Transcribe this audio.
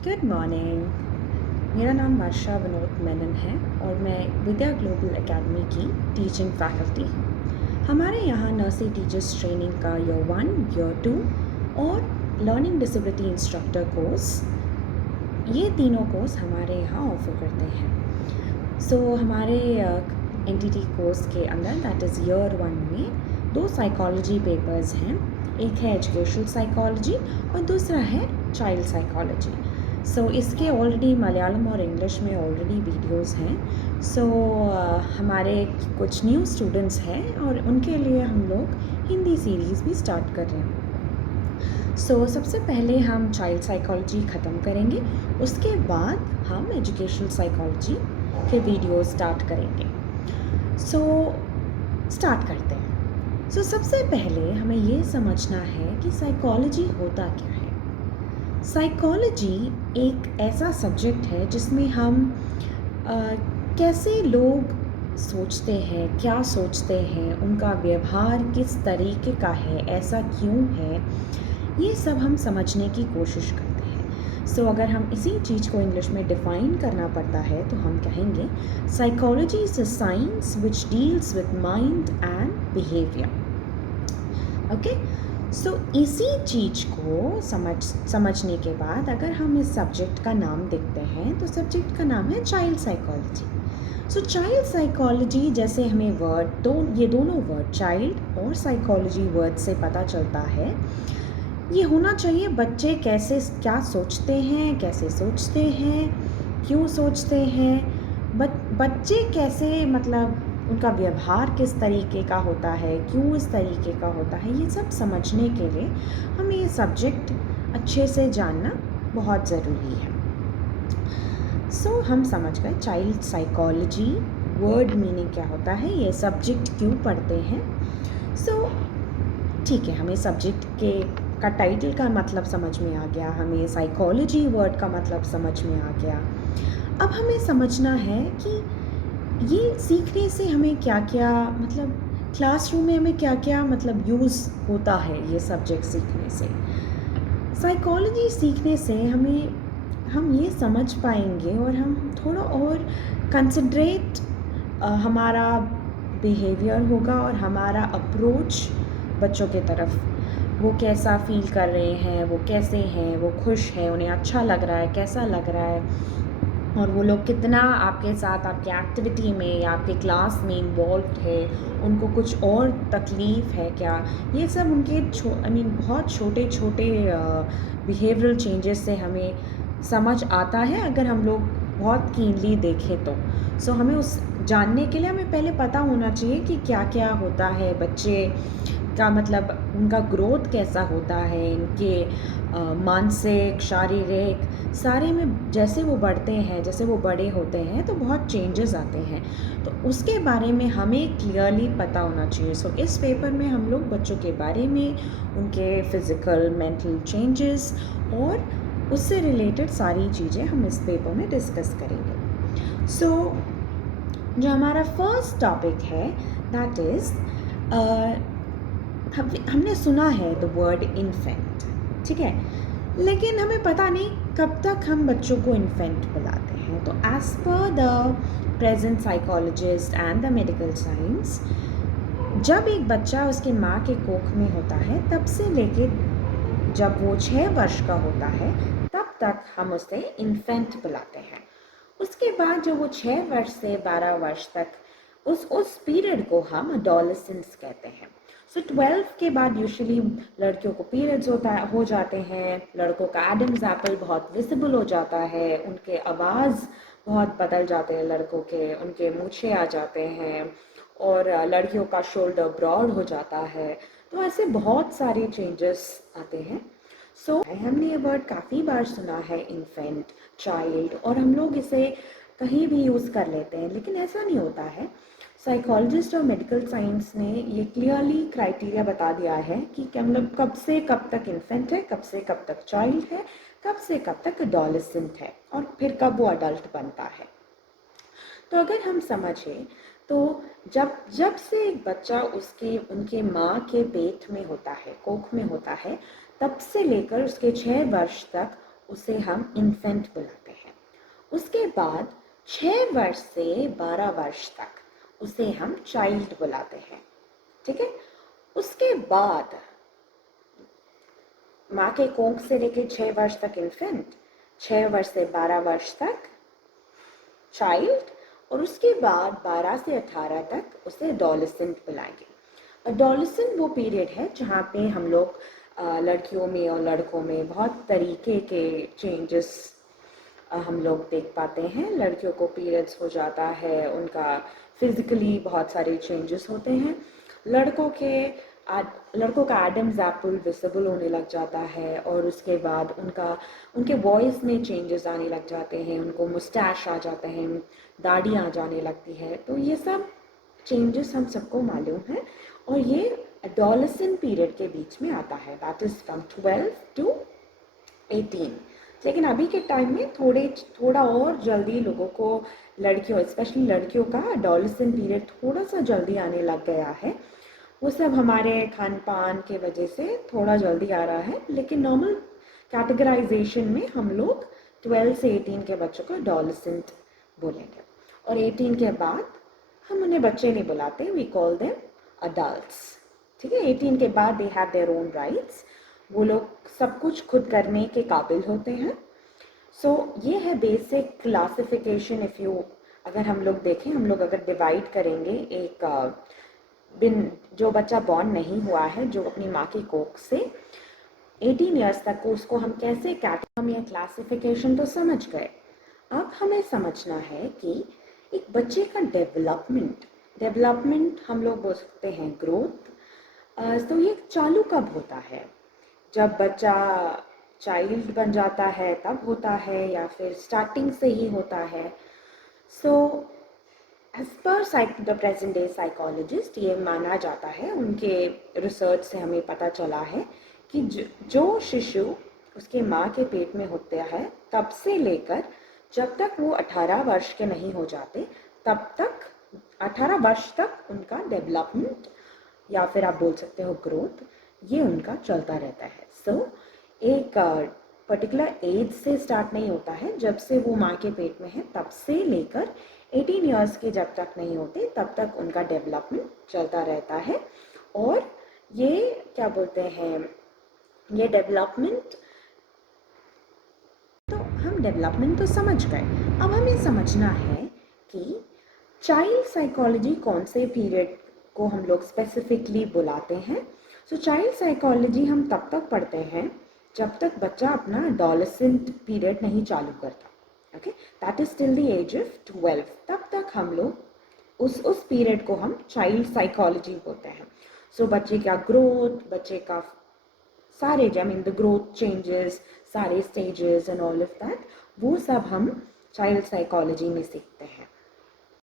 Good morning. मेरा नाम वर्षा विनोद मेनन है और मैं विद्या ग्लोबल एकेडमी की टीचिंग फैकल्टी हूँ। हमारे यहाँ नर्सरी टीचर्स ट्रेनिंग का ईयर 1, ईयर 2 और लर्निंग डिसेबिलिटी इंस्ट्रक्टर कोर्स, ये तीनों कोर्स हमारे यहाँ ऑफर करते हैं। हमारे एनटीटी कोर्स के अंदर दैट इज़ ईयर 1 में 2 साइकोलॉजी पेपर्स हैं। एक है एजुकेशनल साइकोलॉजी और दूसरा है चाइल्ड साइकोलॉजी। इसके ऑलरेडी मलयालम और इंग्लिश में ऑलरेडी वीडियोस हैं। हमारे कुछ न्यू स्टूडेंट्स हैं और उनके लिए हम लोग हिंदी सीरीज़ भी स्टार्ट कर रहे हैं। सबसे पहले हम चाइल्ड साइकोलॉजी ख़त्म करेंगे, उसके बाद हम एजुकेशनल साइकोलॉजी के वीडियो स्टार्ट करेंगे। स्टार्ट करते हैं। सबसे पहले हमें ये समझना है कि साइकोलॉजी होता क्या है। साइकोलॉजी एक ऐसा सब्जेक्ट है जिसमें हम कैसे लोग सोचते हैं, क्या सोचते हैं, उनका व्यवहार किस तरीके का है, ऐसा क्यों है, ये सब हम समझने की कोशिश करते हैं। अगर हम इसी चीज़ को इंग्लिश में डिफ़ाइन करना पड़ता है तो हम कहेंगे psychology is a science which deals with mind and behaviour. Okay, इसी चीज़ को समझने के बाद अगर हम इस सब्जेक्ट का नाम देखते हैं तो सब्जेक्ट का नाम है चाइल्ड साइकोलॉजी। चाइल्ड साइकोलॉजी, जैसे हमें ये दोनों वर्ड चाइल्ड और साइकोलॉजी वर्ड से पता चलता है, ये होना चाहिए बच्चे कैसे क्या सोचते हैं, कैसे सोचते हैं, क्यों सोचते हैं, बच्चे कैसे, मतलब उनका व्यवहार किस तरीके का होता है, क्यों इस तरीके का होता है, ये सब समझने के लिए हमें ये सब्जेक्ट अच्छे से जानना बहुत ज़रूरी है। हम समझ गए चाइल्ड साइकोलॉजी वर्ड मीनिंग क्या होता है, ये सब्जेक्ट क्यों पढ़ते हैं। ठीक है, हमें सब्जेक्ट का टाइटल का मतलब समझ में आ गया, हमें साइकोलॉजी वर्ड का मतलब समझ में आ गया। अब हमें समझना है कि ये सीखने से हमें क्या क्या, मतलब क्लासरूम में हमें क्या क्या मतलब यूज़ होता है ये सब्जेक्ट सीखने से। साइकोलॉजी सीखने से हम ये समझ पाएंगे और हम थोड़ा और कंसिडरेट हमारा बिहेवियर होगा और हमारा अप्रोच बच्चों के तरफ, वो कैसा फील कर रहे हैं, वो कैसे हैं, वो खुश हैं, उन्हें अच्छा लग रहा है, कैसा लग रहा है, और वो लोग कितना आपके साथ आपके एक्टिविटी में या आपके क्लास में इन्वॉल्व है, उनको कुछ और तकलीफ़ है क्या, ये सब उनके बहुत छोटे छोटे बिहेवियरल चेंजेस से हमें समझ आता है अगर हम लोग बहुत कीनली देखें तो। हमें उस जानने के लिए हमें पहले पता होना चाहिए कि क्या क्या होता है बच्चे का, मतलब उनका ग्रोथ कैसा होता है, इनके मानसिक, शारीरिक सारे में जैसे वो बढ़ते हैं, जैसे वो बड़े होते हैं तो बहुत चेंजेस आते हैं, तो उसके बारे में हमें क्लियरली पता होना चाहिए। इस पेपर में हम लोग बच्चों के बारे में, उनके फिज़िकल मेंटल चेंजेस और उससे रिलेटेड सारी चीज़ें हम इस पेपर में डिस्कस करेंगे। जो हमारा फर्स्ट टॉपिक है दैट इज़, हमने सुना है द वर्ड इन्फेंट, ठीक है, लेकिन हमें पता नहीं कब तक हम बच्चों को इन्फेंट बुलाते हैं। तो as per the present psychologist and the medical science, जब एक बच्चा उसके माँ के कोख में होता है तब से लेके जब वो 6 वर्ष का होता है तब तक हम उसे इन्फेंट बुलाते हैं। उसके बाद जो वो 6 वर्ष से 12 वर्ष तक उस पीरियड को हम एडोलेसेंस कहते हैं। 12 के बाद यूजुअली लड़कियों को पीरियड्स हो जाते हैं, लड़कों का एडम्स एप्पल बहुत विजिबल हो जाता है, उनके आवाज़ बहुत बदल जाते हैं लड़कों के, उनके मूछें आ जाते हैं और लड़कियों का शोल्डर ब्रॉड हो जाता है, तो ऐसे बहुत सारे चेंजेस आते हैं। हमने ये वर्ड काफ़ी बार सुना है इन्फेंट, चाइल्ड, और हम लोग इसे कहीं भी यूज़ कर लेते हैं, लेकिन ऐसा नहीं होता है। साइकोलॉजिस्ट और मेडिकल साइंस ने ये क्लियरली क्राइटेरिया बता दिया है कि मतलब कब से कब तक इन्फेंट है, कब से कब तक चाइल्ड है, कब से कब तक एडोलेसेंट है, और फिर कब वो अडल्ट बनता है। तो अगर हम समझें तो जब से एक बच्चा उनके माँ के पेट में होता है, कोख में होता है, तब से लेकर उसके 6 वर्ष तक उसे हम इन्फेंट बुलाते हैं। उसके बाद 6 वर्ष से 12 वर्ष तक उसे हम चाइल्ड बुलाते हैं। ठीक है। उसके बाद माँ के कोख से लेके 6 वर्ष तक इन्फेंट, 6 वर्ष से 12 वर्ष तक चाइल्ड, और उसके बाद 12 से 18 तक उसे एडोलेसेंट बुलाएंगे। एडोलेसेंट वो पीरियड है जहाँ पे हम लोग लड़कियों में और लड़कों में बहुत तरीके के चेंजेस हम लोग देख पाते हैं। लड़कियों को पीरियड्स हो जाता है, उनका फिजिकली बहुत सारे चेंजेस होते हैं। लड़कों के लड़कों का एडम्स एप्पल विजिबल होने लग जाता है, और उसके बाद उनके वॉइस में चेंजेस आने लग जाते हैं, उनको मुस्टैश आ जाते हैं, दाढ़ी आ जाने लगती है। तो ये सब चेंजेस हम सबको मालूम है, और ये एडोलेसेंट पीरियड के बीच में आता है, दैट इज फ्रॉम 12 टू 18। लेकिन अभी के टाइम में थोड़ा और जल्दी लोगों को, लड़कियों स्पेशली लड़कियों का एडोलेसेंट पीरियड थोड़ा सा जल्दी आने लग गया है। वो सब हमारे खान पान के वजह से थोड़ा जल्दी आ रहा है, लेकिन नॉर्मल कैटेगराइजेशन में हम लोग 12 से 18 के बच्चों को एडोलेसेंट बोलेंगे। और 18 के बाद हम उन्हें बच्चे नहीं बुलाते, वी कॉल देम अडल्ट्स। ठीक है। 18 के बाद they have their own rights, वो लोग सब कुछ खुद करने के काबिल होते हैं। सो ये है बेसिक क्लासिफिकेशन। इफ़ यू अगर हम लोग देखें, हम लोग अगर डिवाइड करेंगे एक बिन जो बच्चा बॉर्न नहीं हुआ है, जो अपनी माँ की कोख से 18 ईयर्स तक को, उसको हम कैसे हम ये क्लासिफिकेशन तो समझ गए। अब हमें समझना है कि एक बच्चे का डेवलपमेंट हम लोग बोल सकते हैं ग्रोथ। तो ये चालू कब होता है? जब बच्चा चाइल्ड बन जाता है तब होता है, या फिर स्टार्टिंग से ही होता है? So as per the present day psychologist, ये माना जाता है, उनके रिसर्च से हमें पता चला है कि जो शिशु उसके माँ के पेट में होता है तब से लेकर जब तक वो 18 वर्ष के नहीं हो जाते, तब तक 18 वर्ष तक उनका डेवलपमेंट, या फिर आप बोल सकते हो ग्रोथ, ये उनका चलता रहता है। सो एक पर्टिकुलर एज से स्टार्ट नहीं होता है, जब से वो माँ के पेट में है तब से लेकर 18 ईयर्स के जब तक नहीं होते तब तक उनका डेवलपमेंट चलता रहता है। और ये क्या बोलते हैं, ये डेवलपमेंट, तो हम डेवलपमेंट तो समझ गए। अब हमें समझना है कि चाइल्ड साइकोलॉजी कौन से पीरियड को हम लोग स्पेसिफिकली बुलाते हैं। सो चाइल्ड साइकोलॉजी हम तब तक पढ़ते हैं जब तक बच्चा अपना एडोलेसेंट पीरियड नहीं चालू करता। Okay, that is till the age of 12। तब तक हम लोग उस पीरियड को हम चाइल्ड साइकोलॉजी बोलते हैं। सो बच्चे का ग्रोथ, बच्चे का सारे I mean the growth changes, सारे stages and all of that, वो सब हम चाइल्ड साइकोलॉजी में सीखते हैं।